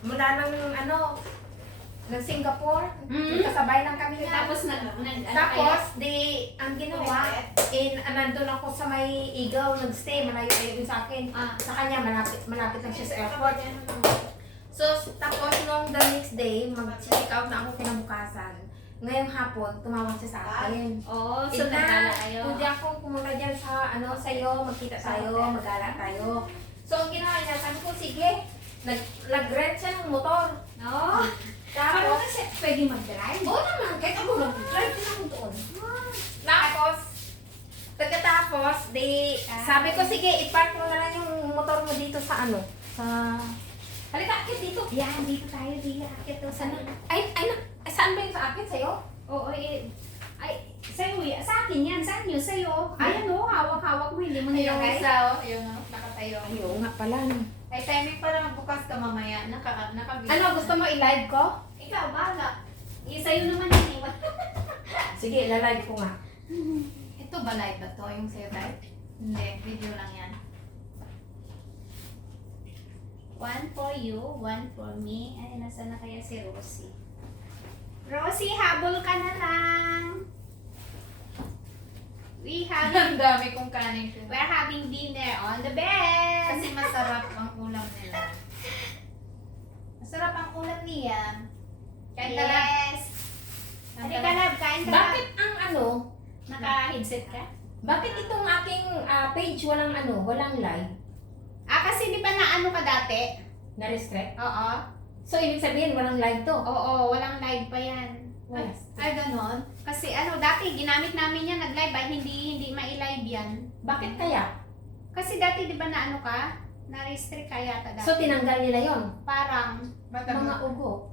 Mula ng ng Singapore. Kasabay lang kami niya. Tapos Tapos, ang ginawa, nandun ako sa may Eagle, nag-stay, malayo-layo sa akin. Sa kanya, malapit lang siya sa airport. So, tapos nung the next day, mag-check out na ako kinabukasan. Ngayong hapon, tumawag siya sa akin. Oh, so nagala kayo. Pwede ako pumunta dyan sa, sa'yo, magkita tayo, magala tayo. So, ang ginawa niya, sabi ko, sige, nag-rent siya ng motor. Oh. Parang Tapos, kasi pwede mag-drive. oo naman, kahit ako nag-drive din ako doon. Tapos, pagkatapos, sabi ko, sige, ipark mo na lang yung motor mo dito sa sa... Halika, akit dito. Yan, dito tayo, dito. Akit to sana. Saan ba yung sa akin, sa'yo? Oo, ay, sa'yo, sa akin yan, sa inyo, sa'yo. Ayan o, hawak-hawak mo, hindi mo na Yung guys. isa, yung nakatayo. Ayun nga pala. Ay, timing pa lang bukas ka mamaya. Nakabili. Gusto mo i-live ko? Ikaw, bahala. Sa'yo naman yan, iwan. Sige, ila-live ko nga. Ito ba live ba to? Yung sa'yo type? Hindi, video lang yan. One for you, one for me. Ay, nasa na kaya si Rosie? Rosie, habol ka na lang. Ang dami kong kanin ko. We're having dinner on the bed. Kasi masarap ang ulam nila. Masarap ang ulam niya. Kain ka lang. Yes. Halika love, kain ka Bakit ang Naka-headset ka? bakit itong aking page walang live? Kasi di ba na ano ka dati? Na-restrict? Oo. So, ibig sabihin, walang live to? Oo, walang live pa yan. Ay, ganon. Kasi dati ginamit namin yan, nag-live ay hindi ma-live yan. Bakit kaya? Kasi dati di ba na ka? Na-restrict ka yata dati. So, tinanggal nila yon. Parang, Mga ugo.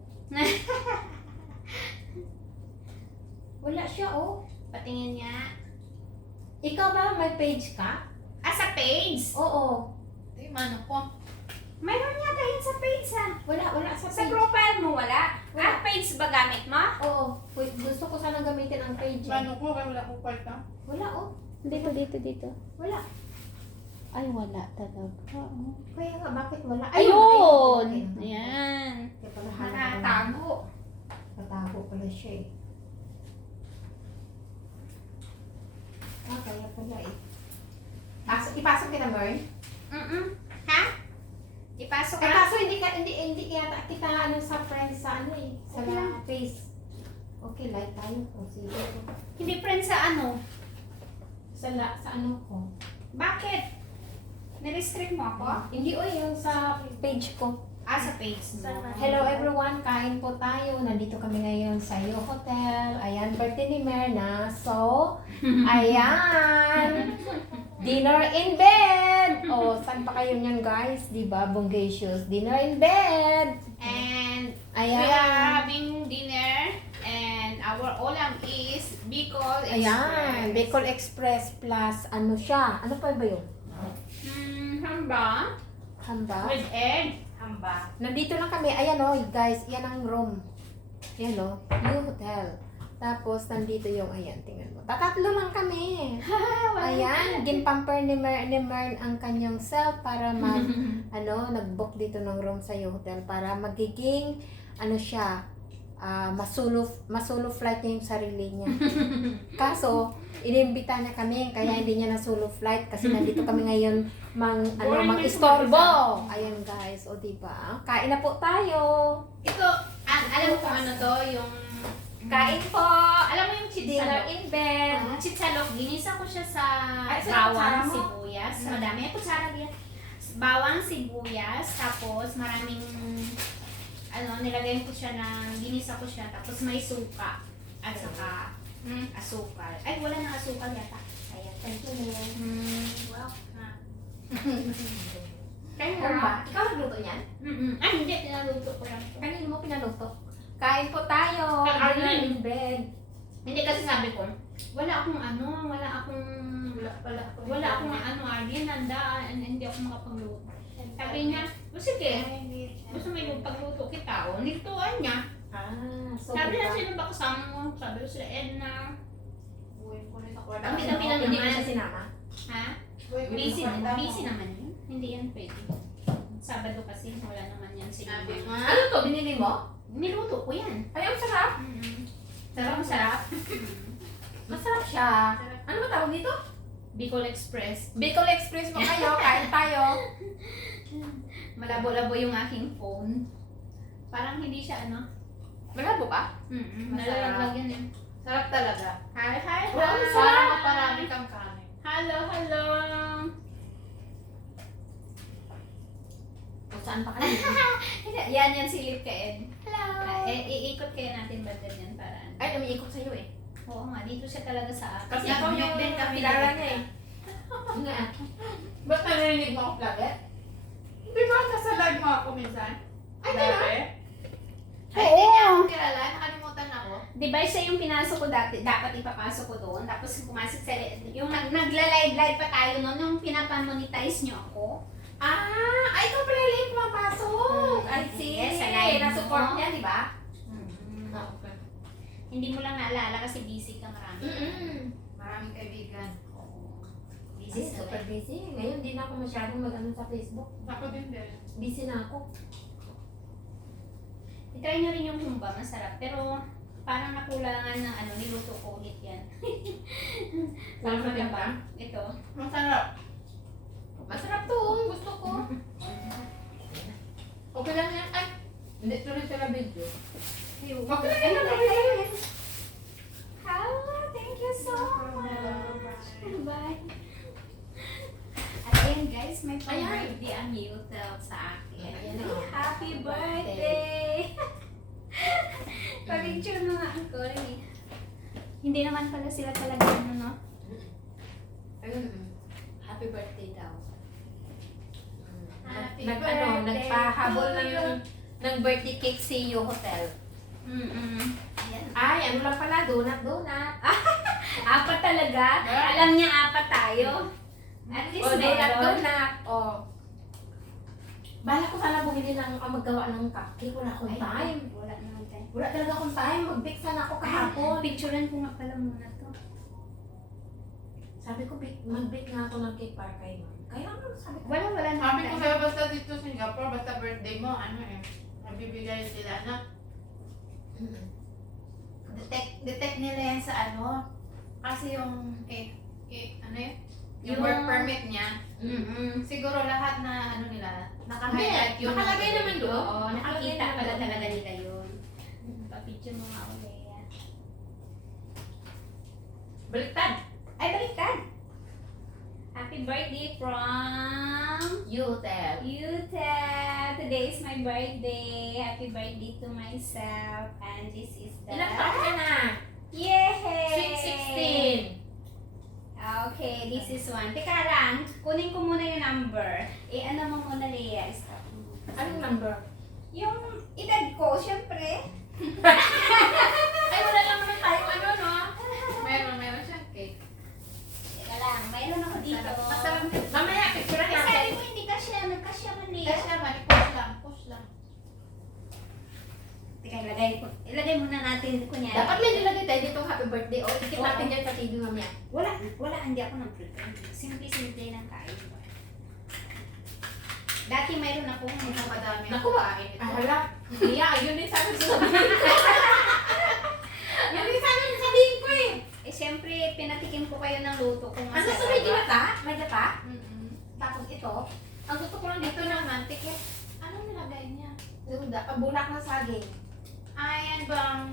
Wala siya, oh. patingin niya. Ikaw ba may page ka? Sa page? Oo. Ito yung mano ko. Mayroon yata yun sa page Wala sa Sa page. profile mo wala? Wala. Page ba gamit mo? Oo. Gusto ko sana gamitin ang page. Mano ko, kaya wala ko kwarta. Wala, oh. Dito. Wala. Ay, wala talaga. Kaya nga, bakit wala? Ayun! Okay. Ayan. Kaya pala hanap ko. Nakatago. Natago pala siya eh. Kaya pala eh. Ipasok kita, Mern? Ha? Ipasok ka? Kaso hindi yata kita sa friends sa sa Okay lang. face. Okay, like tayo. O sige. Hindi friend sa Sa ko. Bakit? Nirestrict mo ako? Hindi yung sa page ko. Sa page mo. Hello everyone, kain po tayo. Nandito kami ngayon sa Yo Hotel. Ayan, birthday ni Merna. So, ayan. Dinner in bed. Saan pa kayo niyan guys? Diba? Bongacious. Dinner in bed. And Ayan. we are having dinner and our ulam is Bicol Express. Ayan. Bicol Express plus siya? Ano pa ba yun? Hamba Hamba. with egg. Hamba. Nandito lang kami. Ayan guys. Yan ang room. Yan Yo Hotel. Tapos, nandito yung, ayan, tingnan mo. Tatatlo lang kami. Ayan, ginpamper ni Mern ang kanyang self para nag-book dito ng room sa Yo Hotel para magiging, siya, masolo flight niya yung sarili niya. Kaso, inimbita niya kami, kaya hindi niya na solo flight kasi nandito kami ngayon mag-istorbo. Ayan guys, diba? Kain na po tayo. Ito, alam mo kung ano to, yung Kain po. alam mo yung Dinner chitsalok? in bed. Chitsalok, ginisa ko siya sa Ay, sa bawang kutsara mo? sibuyas. Madami yung kutsara diyan. Bawang sibuyas, tapos maraming nilagay ko siya ginisa ko siya, tapos may suka at saka asukal. Ay, wala nang asukal yata. Ayan. Thank you. Wow. Kaya Ba? Ikaw nagluto niyan? Ay, hindi. Pinaluto ko lang. Kanino mo pinaluto? Kain po tayo. Kay Arlene. Dinner in bed. Hindi kasi sabi ko, wala akong Arlene, hindi ako makapagluto. Sabi niya, sige, gusto mo yung pagluto kita, nilituan niya. So Sabi diba? niya, sino ba kasama mo? Sabi ko sila Edna. Hindi mo siya sinama? Ha? Busy naman yun. Hindi yan pwede. Sabado kasi, wala naman yan sinabi. Ano to? Binili mo? Niluto ko yan. Ay, ang sarap. Sarap, sarap. Masarap siya. Ano ba tawag dito? Bicol Express. Bicol Express mo kayo. Kain tayo. Malabo-labo yung aking phone. Parang hindi siya ano. Malabo ba? Masarap. Nalalaglag yan eh. Sarap talaga. Hi, hi, hi. Wow, ang sarap. Parang maparami kang kanin. Hello, hello. O, saan pa kayo? Yan silip ka, Ed. Hello. Iikot kaya natin ba ganyan para ano? Ay, umiikot sa'yo eh. Oo nga, dito siya talaga sa akin. Kasi Yan, ikaw yun yung din kami kilala dito. niya eh. Nga. Ba't narinig mo ako lagi? Di ba nasa live mo ako minsan? Ay, di ba? Dati? Ay, Oo. hindi niya ako kilala. Nakalimutan ako. Di ba siya yung pinasok ko dati, dapat ipapasok ko doon, tapos pumasok sa, yung nagla-live pa tayo noon, yung pinapamonetize niyo ako. Ah, ay, ikaw pala yung pumapasok. I see. Yes, sa live Na-support mo. niya, di ba? Ah, okay. Hindi mo lang naalala kasi busy ka marami. Maraming kaibigan. Busy Ay, sa super live. busy. Ngayon, di na ako masyadong mag-ano sa Facebook. Ako din din. Busy na ako. I-try nyo rin yung humba, masarap. Pero parang nakulangan ng ano, niluto ko ulit yan. Walang maganda. Ito. Masarap. Masarap to. Gusto ko. Okay lang yan. Ay, hindi tuloy siya na video. Okay lang yan. Thank you so much. Bye. At ayun guys, may pang-birthday ang Yutel sa akin. Ayan na. Happy birthday! Pa-picture mo nga ako rin. Hindi naman pala sila talaga ano, no? Ayun. Happy birthday daw. Happy Ano, birthday nagpahabol to you. ng birthday cake si Yo Hotel. Ayan. Ay, ano lang pala, donut. Apat talaga. Alam niya apat tayo. At least O, meron. donut. O. Bala ko sana bumili ng maggawa ng cupcake. Wala akong Ay, time. Wala naman tayo. Wala talaga akong time. Mag-bake sana ako kahapon. Picturean ko nga pala muna to. Sabi ko, mag-bake nga ako ng cake para kay ma'am. Kaya ano, sabi ko. Wala naman Sabi ko tayo. sa'yo basta dito sa Singapore, basta birthday mo, ano eh. Magbibigay sila na. Detect nila yan sa ano. Kasi yung, ano yun? Yung work permit niya. Siguro lahat na ano nila, naka-highlight Hindi, yun. nakalagay naman doon. Oo, nakikita Nakalagay pala naman talaga doon. nila yun. Pa-picture mo nga ulit. Baliktad. Ay, baliktad! Happy birthday from Yo Hotel. Yuta! Today is my birthday. Happy birthday to myself. And this is the... Ilang taon ka na? Yay! Sweet 16. Okay, this is one. Teka lang, kunin ko muna yung number. Ano mo muna, Leia? Stop mo. Anong number? Yung edad ko, syempre. Ay, wala lang naman tayo ano, no? Meron siyang cake. Teka lang, mayroon ako dito. Masarap din. Mamaya, picture Ay, natin. sabi mo hindi ka siya, nagkasya man, Leia. Kasi naman, push lang. Teka, ilagay muna natin, kunyari. Dapat may nilagay tayo ditong happy birthday. O, ikit natin dyan sa TV mamaya. Wala, hindi ako nag-prepare. Simple lang kain. Dati mayroon akong Madami Naku, ang kain ito. hala. Iya, yun din sabi ko sabihin. Yun din sabi ko sabihin ko eh. Eh, syempre, pinatikim ko kayo ng luto kung Ano masarap. sa may gata? May gata? Tapos ito, ang gusto ko lang dito naman, tiket. Anong nilagay niya? Yung bulak na saging. Ayan bang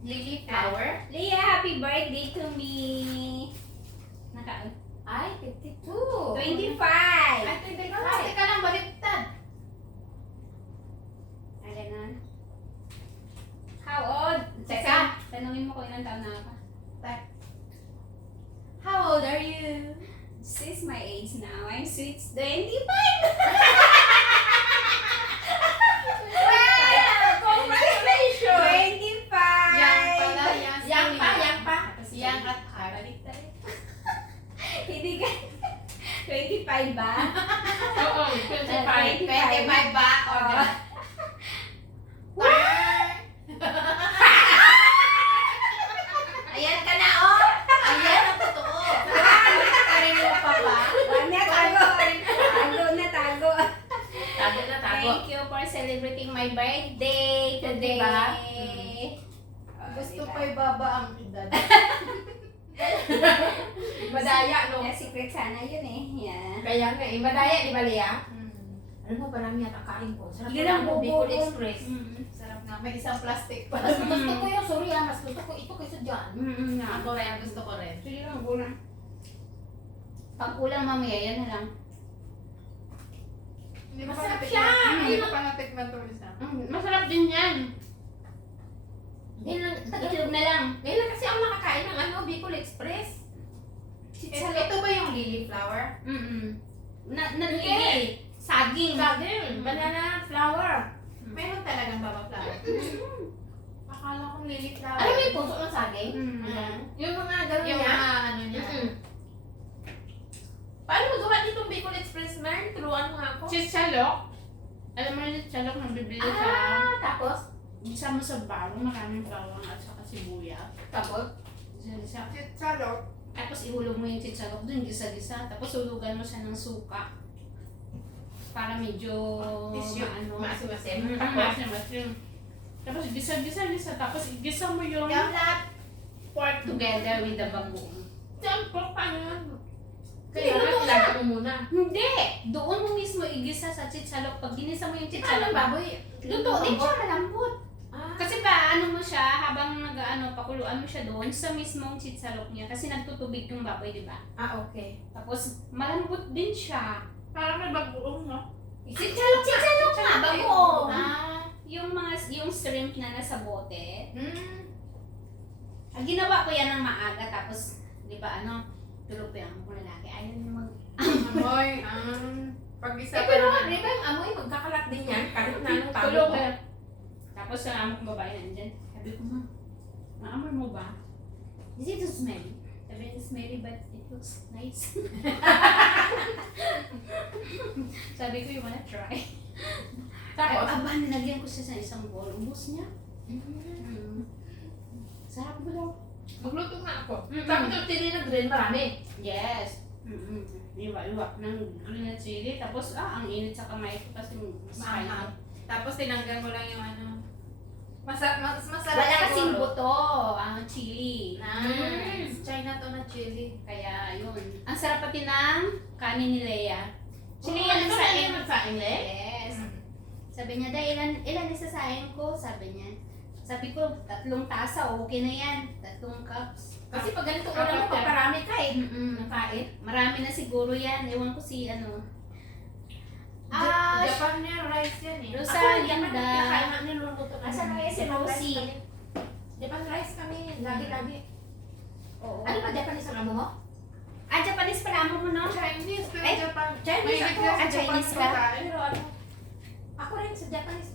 lily flower? Leia, happy birthday to me! Ay, 52. 25! Ay, titik ka. Teka lang, baliktad. Ay, ganun. How old? Teka. Tanungin mo kung ilang taon na ako. How old are you? This is my age now. I'm sweet 25! Congratulations! 25! Yang pala, yang Yang pa. Yang at heart. Hindi ka. 25 ba? Oo, 25. 25 ba? O, Oo. Ayan ka na, oh! Ayan ang totoo. Karino pa ba? Wag na, tago. Tago na, tago. birthday today. Diba? Gusto pa ibaba ang edad. Madaya, no? Yeah, secret sana yun eh. Yeah. Kaya nga, madaya, di ba, Lea? Mm. Alam mo, parami yata kain ko. Sarap Yun ko ang ng Bicol bubo. Express. Sarap nga. May isang plastic pa. Mas gusto ko yung, sorry mas gusto ko ito kaysa dyan. Ako rin, gusto ko rin. Sige lang, kulang. Pag kulang mamaya, yan na lang. Hindi mo Masarap pa siya! Hindi mo pa natikman to isa. Masarap din yan. Ngayon lang, Itlog na lang. ngayon lang kasi ako nakakain ng ano, Bicol Express. Ito ba yung lily flower? Hindi. Saging. Saging, banana flower. Meron talagang baba flower. Akala kong lily flower. Alam mo yung puso ng saging? Mm. Yung mga gano'n Yung niya. mga ano niya. Paano mo gawa ditong Bicol Express, Mern? Turuan mo nga ako. Chichalok. Alam mo yung chichalok na bibili sa... Tapos? Isa mo sa baro, maraming bawang at saka sibuyas. Tapos? Isa. Chicharro. Tapos ihulog mo yung chicharok dun, gisa-gisa. Tapos hulugan mo siya ng suka. Para medyo Tissue. maano. Maasim-asim. Tapos tapos gisa-gisa. Tapos igisa mo yung Yung lahat. pork together with the bagoong. Saan pork pa yun? Kaya Kaya nga, ilagay mo muna. Hindi! Doon mo mismo igisa sa chichalok. Pag ginisa mo yung Ano chichalok, baboy? luto din siya, malambot. Ah, Kasi pa, ano mo siya, habang pakuluan mo siya doon sa mismong chichalok niya. Kasi nagtutubig yung baboy, di ba? okay. Tapos, malambot din siya. Parang may bagoong, no? Chichalok nga, bago. Ah. Yung shrimp na nasa bote. Mm. Ang ginawa ko yan ng maaga, tapos, di ba, tulog pa yung amo ko lalaki. Ayaw niya Amoy. Pag-isa Eh, pa pero naman. di ba yung amoy, magkakalat din yan? Kahit na anong tawag tulog mo. eh. Tapos, ang amo kong babae nandyan. Sabi ko, ma, maamoy mo ba? Is it too smelly? Sabi niya, smelly but it looks nice. Sabi ko, you wanna try? Tapos? Aba, nilagyan ko siya sa isang bowl. Ubus niya. Sarap mo daw. Magluto nga ako. Mm-mm. Sabi ko, chili na green, marami. Yes. Iwa-iwa ng green na chili. Tapos, ang init sa kamay ko kasi mas Maanghang. spicy. Tapos tinanggal mo lang yung ano. Masarap Wala kasing siguro. buto ang chili. Nice. China to na chili. Kaya, yun. Ang sarap pati ng kanin ni Leia. Chili Oh, yan ito sa na yung magsaing, Le? Yes. Sabi niya, dahil ilan isasahin ko? Sabi niya. Sabi ko, 3 tasa, okay na yan. 3 cups. Kasi pag ganito ulam mo, pag marami ka eh. Mm-mm. Nakain. Marami na siguro yan. Ewan ko si Japanese rice yan eh. Rosa, Ako, Linda. Kaya nga niluluto kami. Asan kaya si Japan rice Rosie? kami. Japan rice kami. Lagi-lagi. Oo. Ano ba Japanese ang amo mo? Japanese pala amo mo, no? Chinese, pero Eh, Japan. Chinese May ako. bigla sa Chinese Japan ka? tayo. Pero ano, ako rin sa Japanese